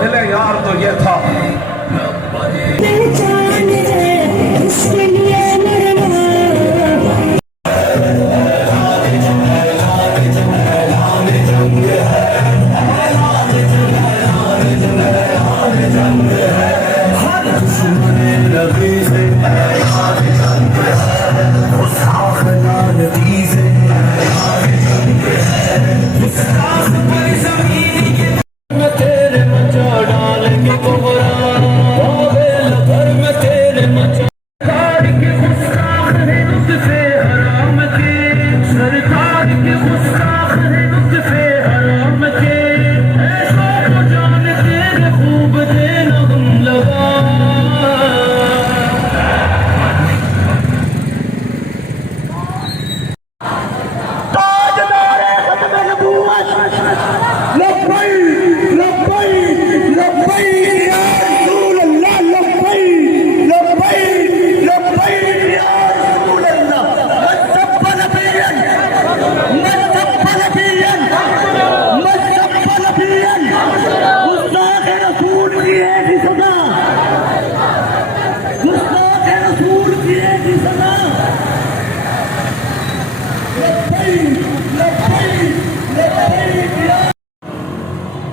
दिले यार तो ये था।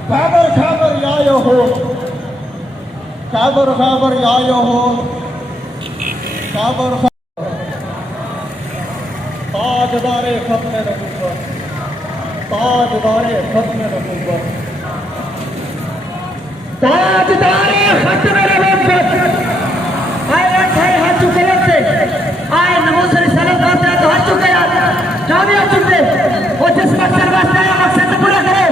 खबर खबर आयो हो, खबर खबर आयो हो, खबर ताजदारे खत्म नबूवत, ताजदारे खत्म नबूवत, ताजदारे खत्म नबूवत। आए हाथ चुके लगते, आए नमो सर सलाम करते तो हाथ चुके यार, जाओ भी हाथ चुके, वो जिस मकसद वास्ते आया मकसद पूरा करे।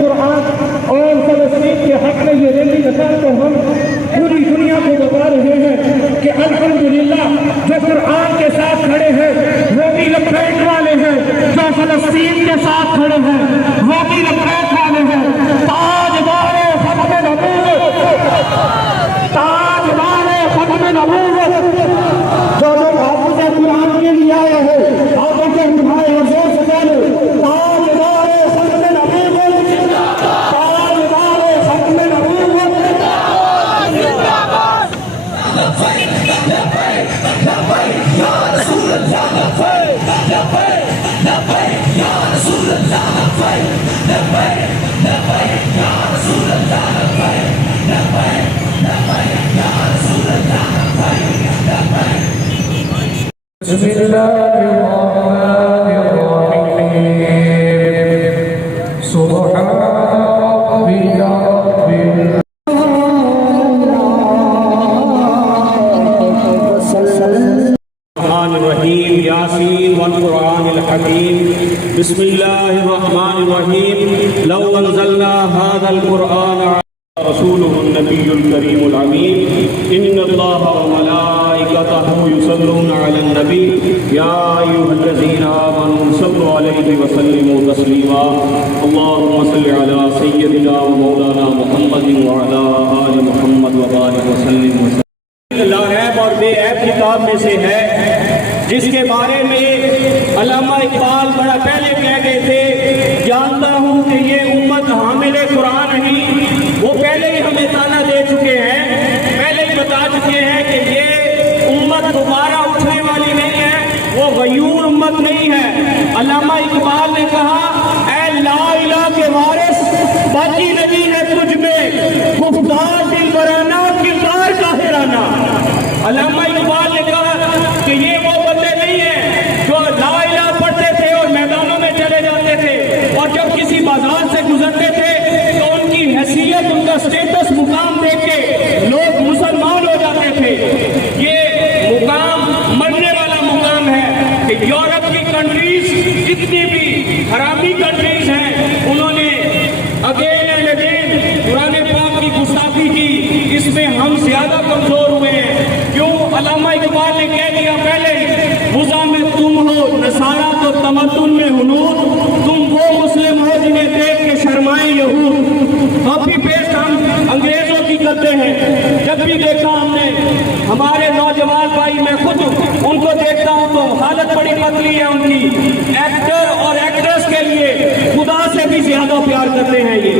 कुरान और फलस्तीन के हक में ये रैली निकाल तो हम पूरी दुनिया को बता रहे हैं कि अल्हम्दुलिल्लाह जो कुरान के साथ खड़े हैं वो भी लब्बैक वाले हैं, जो फलस्तीन के साथ खड़े हैं वो भी लब्बैक वाले हैं। ताजदारे खत्म नबूवत, ताजदारे खत्म नबूवत, जो लोग हाफिज़ कुरान के लिए आए हैं आगे के उठाए और जोर से बोले ताजदारे खत्म नबूवत, ताजदारे खत्म नबूवत। लब्बैक लब्बैक लब्बैक या रसूल अल्लाह। रहीम यासीन वल कुरानिल हकीम बिस्मिल्लाहिर्रहमानिर्रहीम लौ अंज़लना हाज़ल कुरआन रसूलुहुन नबियुल करीमुल अमीन इन्नल्लाह व मलाइकतहु युसल्लूना अलन नबी या अय्युहल्लज़ीना आमनू सल्लु अलैहि व सल्लिमू तस्लीमा अल्लाहुम्मा सल्लि अला सय्यिदिना व मौलाना मुहम्मदिन व अला आलि मुहम्मद व बारिक व सल्लिम लारैब और बेऐब किताब में से है, जिसके बारे में अल्लामा इकबाल बड़ा पहले कह गए थे, जानता हूँ कि ये उम्मत हामिले कुरान नहीं। वो पहले ही हमें ताना दे चुके हैं, पहले ही बता चुके हैं कि ये उम्मत दोबारा उठने वाली नहीं है, वो गयूर उम्मत नहीं है। अल्लामा इकबाल ने कहा, ऐ ला इलाहा के वारिस बाकी नहीं है तुझ में गुफ्तार दिलबराना किरदार काहिराना। अल्लामा इकबाल ने कहा कि ये वो बंदे नहीं है जो ला इलाहा पढ़ते थे और मैदानों में चले जाते थे और जब किसी बाजार से गुजरते थे तो उनकी हैसियत, उनका स्टेटस, मुकाम देख के लोग मुसलमान हो जाते थे। ये मुकाम मरने वाला मुकाम है कि यूरोप की कंट्रीज, जितनी भी हरामी कंट्रीज हैं, उन्होंने अगेन एंड अगेन कुरान पाक की गुस्ताखी की। इसमें हम ज्यादा कमजोर हुए हैं। क्यों? अल्लामा इकबाल ने कह दिया पहले, मुज़ा में तुम हो नसारा तो तमद्दुन में हुनूर, तुम वो मुस्लिम हो जिन्हें देख के शर्माए यहूद। कॉपी पेस्ट हम अंग्रेजों की करते हैं। जब भी देखा हमने हमारे नौजवान भाई, मैं खुद उनको देखता हूँ तो हालत बड़ी पतली है उनकी। एक्टर और एक्ट्रेस के लिए खुदा से भी ज्यादा प्यार करते हैं ये।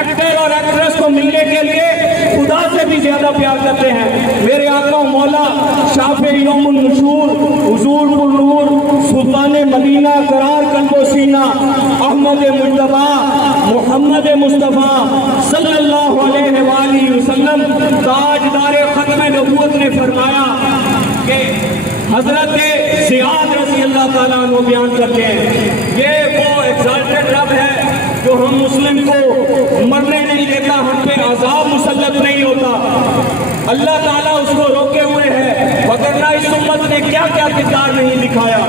एक्टर और एक्ट्रेस को मिलने के लिए खुदा से भी ज्यादा प्यार करते हैं। मेरे आका मौला शाफ़िउल मशहूर हुजूर नूर सुल्तान मदीना करार कल्बो सीना अहमद मुज्तबा मोहम्मद मुस्तफ़ा सल्लल्लाहु अलैहि वसल्लम ताजदार खत्म नबूवत ने फरमाया कि हजरत ज़ियाद रज़ी अल्लाह ताला अन्हु बयान करते हैं, ये वो एग्ज़ाल्टेड रब है जो हम मुस्लिम को मरने नहीं देता, हम पे अज़ाब मुसल्लत नहीं होता। अल्लाह ताला उसको रोके हुए है, वरना इस उम्मत ने क्या क्या किरदार नहीं दिखाया।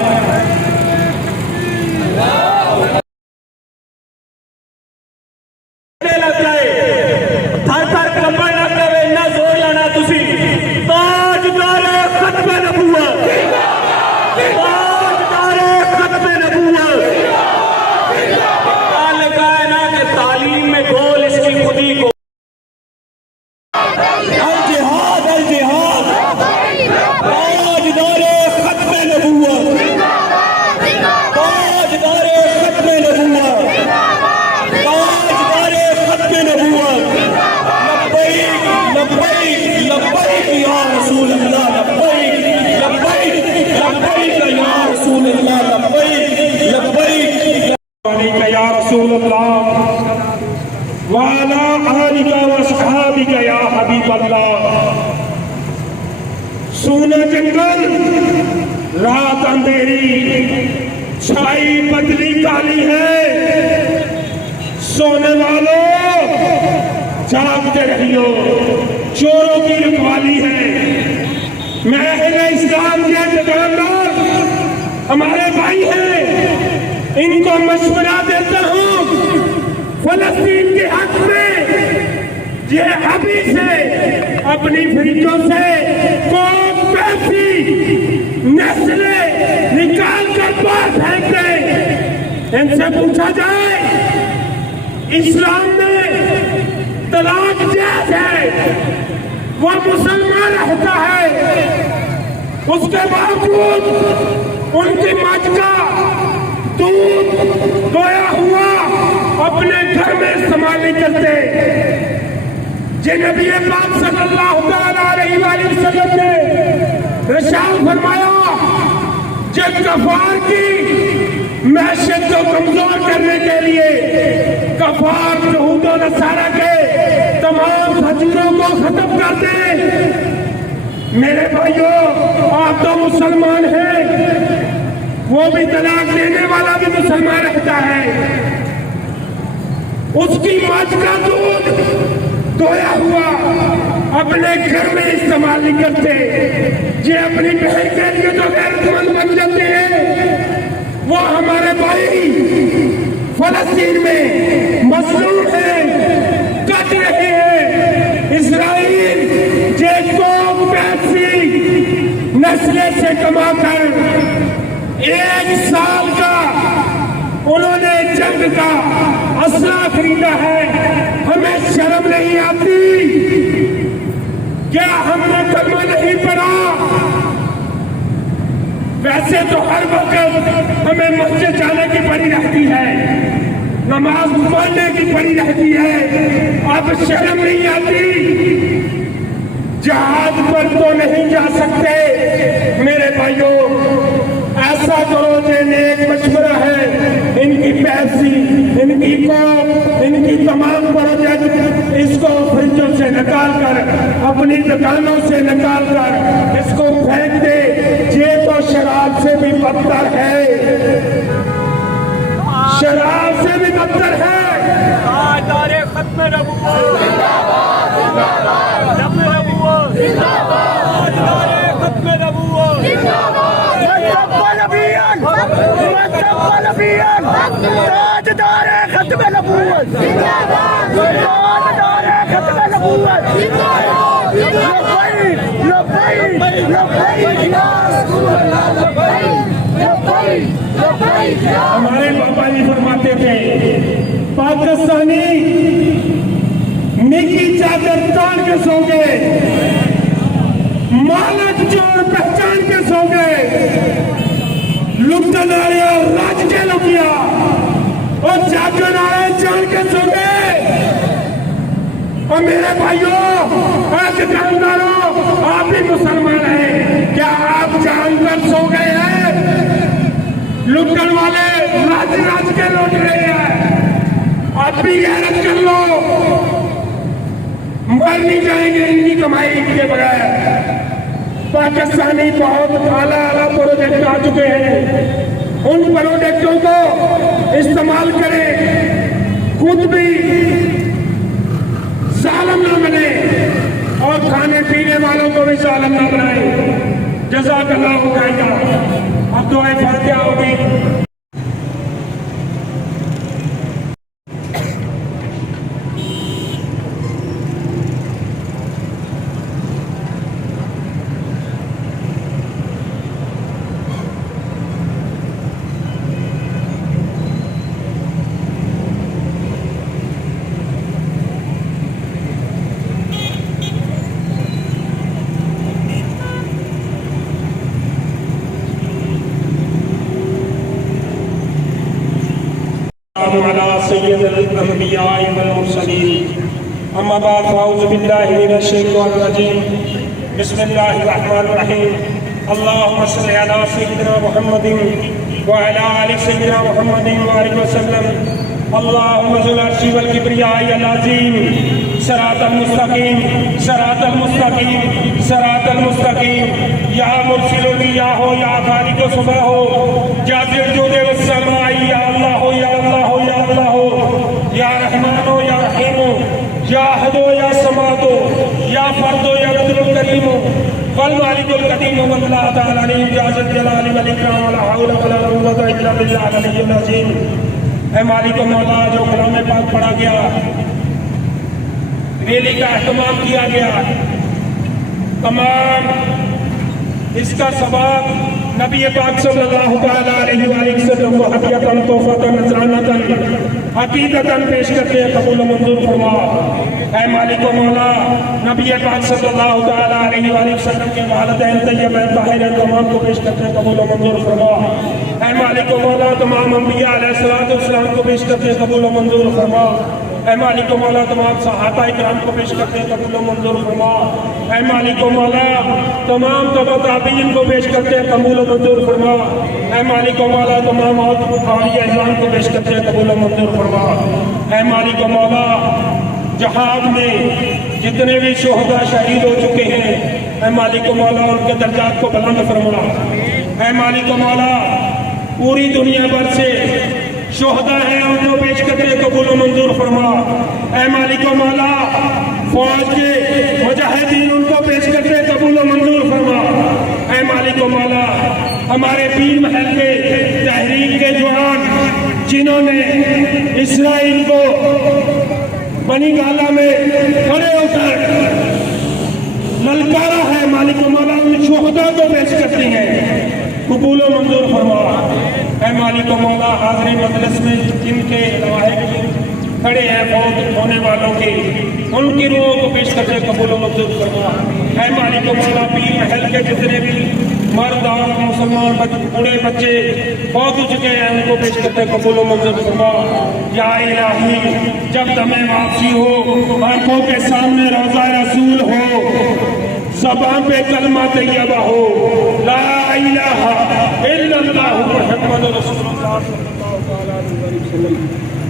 सोना जंगल रात अंधेरी छाई बदली काली है, सोने वालों जागते रहियो, चोरों की रखवाली है। मैं इस्लाम के दुकानदार हमारे भाई हैं, इनको मशवरा देता हूँ, फलस्तीन के हक में ये अभी से अपनी फ्रिजों से कोक पेप्सी नेस्ले निकाल कर बाहर फेंक दे। इनसे पूछा जाए इस्लाम में तलाक जायज है, वो मुसलमान रहता है, उसके बावजूद उनकी मौत का दूध दोया हुआ अपने घर में इस्तेमाल नहीं करते। जे नबी पाक सल्लल्लाहु अलैहि वसल्लम ने इरशाद फरमाया, जब कफार की मैशत को कमजोर करने के लिए कफार यहूद और नसारा के तमाम खजूरों को खत्म कर दे। मेरे भाइयों, आप तो मुसलमान हैं, वो भी तलाक देने वाला भी मुसलमान रहता है। उसकी मौत का दूध धोया हुआ अपने घर में इस्तेमाल नहीं करते। ये अपनी बहन के लिए तो गैरतमंद बन जाते हैं। वो हमारे भाई फलस्तीन में मजलूम है, कट रहे हैं। इसराइल जैकोब पैसी नस्ले से कमाकर 1 साल का उन्होंने जंग का असला खरीदा है। हमें शर्म नहीं आती? क्या हमने कलमा नहीं पढ़ा? वैसे तो हर वक्त हमें मस्जिद जाने की पड़ी रहती है, नमाज पढ़ने की पड़ी रहती है। अब शर्म नहीं आती? जहाज पर तो नहीं जा सकते। मेरे भाइयों, ऐसा करो, ये नेक मशवरा है। इनकी पैसी, इनकी कौम, इनकी तमाम प्रोजेक्ट इसको फ्रिजों से निकाल कर, अपनी दुकानों से निकाल कर इसको फेंक दे। ये तो शराब से भी बदतर है, शराब से भी बदतर है। तारे खत्म नबूवत जिंदाबाद, जिंदाबाद, खत्म नबूवत जिंदाबाद, तारे खत्म नबूवत जिंदाबाद, मुस्तक़बिल अभियान, मुस्तक़बिल अभियान, ताजदारे खत्म नबूवत जिंदाबाद, ताजदारे खत्म नबूवत जिंदाबाद, लब्बैक लब्बैक लब्बैक या रसूल अल्लाह, लब्बैक लब्बैक लब्बैक। हमारे पापा जी फरमाते थे, पाकिस्तानी निकी चादर तान के सो गए, मालक चोर पहचान के सो गए, लुटन आए राज के लुटिया और जागन आए जान के सो गए। और मेरे भाइयों, आज दुकानदारों, आप भी मुसलमान हैं, क्या आप जानकर सो गए हैं? लुटन वाले राज राज के लौट रहे हैं। आप भी गैरत कर लो, मर नहीं जाएंगे इनकी कमाई के बगैर। पाकिस्तानी बहुत आला आला प्रोजेक्ट आ चुके हैं, उन प्रोजेक्टों को इस्तेमाल करें, खुद भी जालिम न बने और खाने पीने वालों को भी जालिम न बनाए। जज़ाकल्लाहु खैरा। अब दुआ फातिहा होगी। अम्मा बाद फ़ाऊज़ु बिल्लाहि मिनश शैतानिर रजीम। बिस्मिल्लाहिर रहमानिर रहीम। अल्लाहुम्मा सल्लि अला सय्यिदिना मुहम्मदिन व अला आलि सय्यिदिना मुहम्मदिन व बारिक वसल्लम। अल्लाहुम्मा ज़ुल अर्शी वल किब्रियाइ अल अज़ीम सिरातल मुस्तकीम सिरातल मुस्तकीम सिरातल मुस्तकीम। या मुरसिलुल या हो, या खालिक़ु सुबह हो, जाज़िल जुदे वस समाई, या अल्लाह हो, या अल्लाह हो, या अल्लाह हो, या रहमान हो, या रहीम हो, या हदो या समादो, या फर्दो या रद्दुल करीम वल मालिकुल कदीम वल्लाहु तआला अलैहि बिअज़्ज़ति जलाली वल इकराम वला हौला वला कुव्वता इल्ला बिल्लाहिल अलिय्यिल अज़ीम। ऐ मालिक मौला, जो कलाम पाक पढ़ा गया, रैली का अहतमाम किया गया, तमाम इसका सवाब नबी पाक सल्लल्लाहु अलैहि वसल्लम को हदियतन तोहफतन नज़रानतन अकीदतन पेश करके कबूल मंजूर फरमा। ऐ मालिक व मौला, नबी पाक सल्लल्लाहु अलैहि वसल्लम के वालिदैन तय्यबैन ताहिरीन तमाम को पेश करके कबूल मंजूर फरमा। ऐ मालिक व मौला, तमाम अंबिया अलैहिस्सलातु वस्सलाम को पेश करके कबूल मंजूर फरमा। ऐ मालिक मौला तमाम सहाबा इकराम को पेश करते हैं, कबूल मंजूर फरमा। ऐ मालिक मौला तमाम ताबीन को पेश करते हैं, कबूल मंजूर फरमा। ऐ मालिक मौला तमाम औलिया इज़ाम को पेश करते हैं, कबूल मंजूर फरमा। ऐ मालिक मौला जहाद में जितने भी शोहदा शहीद हो चुके हैं, ऐ मालिक मौला उनके दर्जात को बुलंद फरमा। ऐ मालिक मौला पूरी दुनिया भर से शोहदा है उनको पेश करते कबूल मंजूर फरमा। ऐ मालिक मौला फौज के मुजाहिदीन उनको पेश करते कबूल मंजूर फरमा। ऐ मालिक मौला हमारे पीर महल के तहरीक के जवान जिन्होंने इसराइल को बनी गाला में खड़े होकर ललकारा है, मालिक मौला उन शोहदा को पेश करते हैं, कबूल मंजूर फरमा। ऐ मालिक मौला हाज़िर मजलिस में जिनके लवाहिक खड़े हैं फौत होने वालों के, उनकी रूहों को पेश करते कबूल मंजूर फरमा। ऐ मालिक मौला पीर महल के जितने भी मर्द और मुसलमान बूढ़े बच्चे फौत हो चुके हैं उनको पेश करते कबूल मंजूर फरमा। या इलाही जब दमे वापसी हो, आंखों के सामने रोज़ा रसूल हो, ज़बान पे कलमा तैयबा हो, ला इलाहा इल्लल्लाहु मुहम्मदुर रसूलुल्लाह सल्लल्लाहु अलैहि वसल्लम।